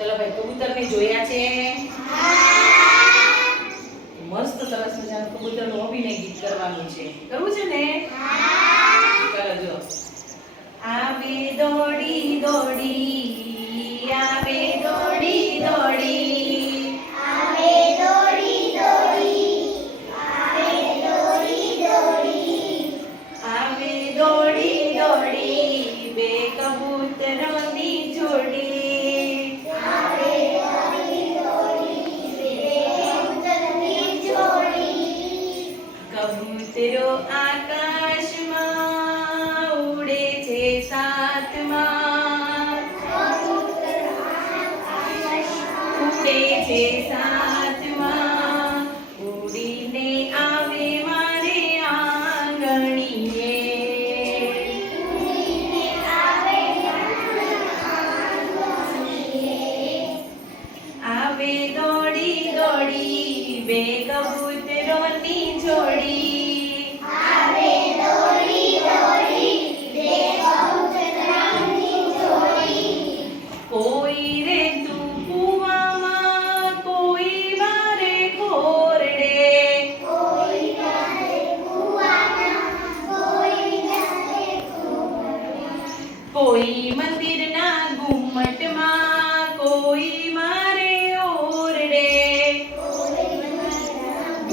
ચલો ભાઈ કબૂતર ને જોયા છે? મસ્ત સરસ મજાનું કબૂતરનું અભિનય ગીત કરવાનું છે. કરવું છે ને? ચલો જો આવે દોડી દોડી કબૂતરો આકાશમાં ઉડે છે સાતમાં. ઉડે છે સાતમાં કબૂતરોની જોડી. આવે દોડી દોડી બે કબૂતરની જોડી. કોઈ રે તું કૂવામાં કોઈ વારે ખોરડે. કોઈ મંદિરના ઘુમ્મટમાં કોઈ મારે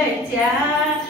在家。